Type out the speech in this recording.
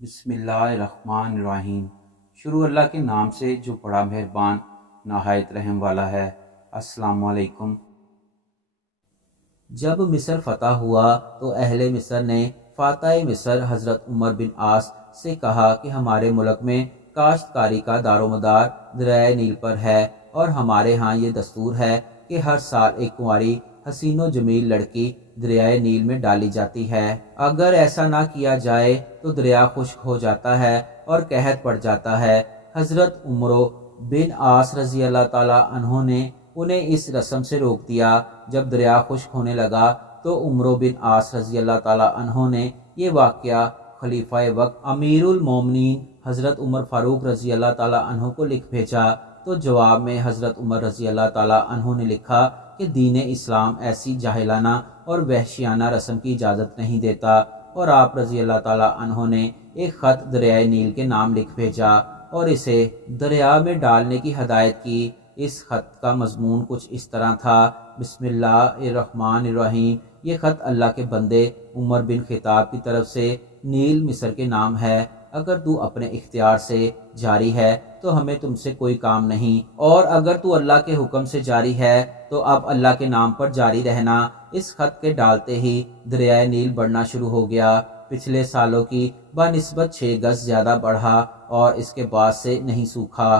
بسم اللہ الرحمن الرحیم۔ شروع اللہ کے نام سے جو بڑا مہربان نہایت رحم والا ہے۔ السلام علیکم۔ جب مصر فتح ہوا تو اہل مصر نے فاتح مصر حضرت عمر بن عاص سے کہا کہ ہمارے ملک میں کاشتکاری کا دار و مدار دریائے نیل پر ہے، اور ہمارے ہاں یہ دستور ہے کہ ہر سال ایک کنواری حسین و جمیل لڑکی دریائے نیل میں ڈالی جاتی ہے۔ اگر ایسا نہ کیا جائے تو دریا خشک ہو جاتا ہے اور قحط پڑ جاتا ہے۔ حضرت عمر بن عاص رضی اللہ تعالیٰ عنہ نے انہیں اس رسم سے روک دیا۔ جب دریا خشک ہونے لگا تو عمر بن عاص رضی اللہ تعالیٰ عنہ نے یہ واقعہ خلیفہ وقت امیر المومنین حضرت عمر فاروق رضی اللہ تعالیٰ عنہ کو لکھ بھیجا، تو جواب میں حضرت عمر رضی اللہ تعالیٰ عنہ نے لکھا کہ دین اسلام ایسی جاہلانہ اور وحشیانہ رسم کی اجازت نہیں دیتا، اور آپ رضی اللہ تعالیٰ عنہ نے ایک خط دریائے نیل کے نام لکھ بھیجا اور اسے دریا میں ڈالنے کی ہدایت کی۔ اس خط کا مضمون کچھ اس طرح تھا: بسم اللہ الرحمن الرحیم، یہ خط اللہ کے بندے عمر بن خطاب کی طرف سے نیل مصر کے نام ہے۔ اگر تو اپنے اختیار سے جاری ہے تو ہمیں تم سے کوئی کام نہیں، اور اگر تو اللہ کے حکم سے جاری ہے تو اب اللہ کے نام پر جاری رہنا۔ اس خط کے ڈالتے ہی دریائے نیل بڑھنا شروع ہو گیا۔ پچھلے سالوں کی بنسبت 6 گز زیادہ بڑھا اور اس کے بعد سے نہیں سوکھا۔